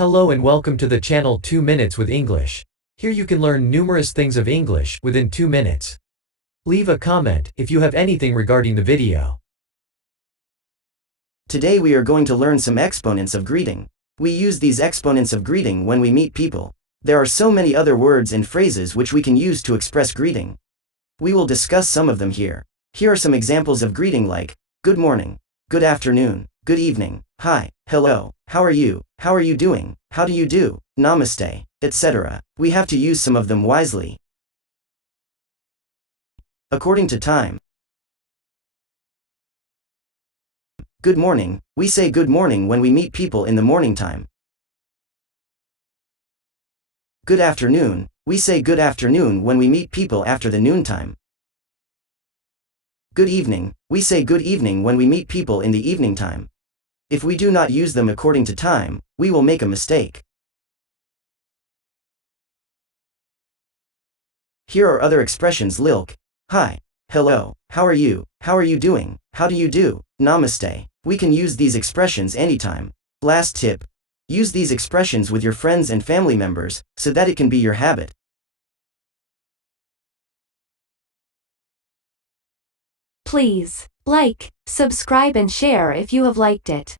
Hello and welcome to the channel 2 Minutes with English. Here you can learn numerous things of English within 2 minutes. Leave a comment if you have anything regarding the video. Today we are going to learn some exponents of greeting. We use these exponents of greeting when we meet people. There are so many other words and phrases which we can use to express greeting. We will discuss some of them here. Here are some examples of greeting like, good morning, good afternoon, good evening, hi, hello, how are you doing, how do you do, namaste, etc. We have to use some of them wisely. According to time. Good morning, we say good morning when we meet people in the morning time. Good afternoon, we say good afternoon when we meet people after the noontime. Good evening, we say good evening when we meet people in the evening time. If we do not use them according to time, we will make a mistake. Here are other expressions like, hi, hello, how are you doing, how do you do, namaste. We can use these expressions anytime. Last tip. Use these expressions with your friends and family members, so that it can be your habit. Please like, subscribe and share if you have liked it.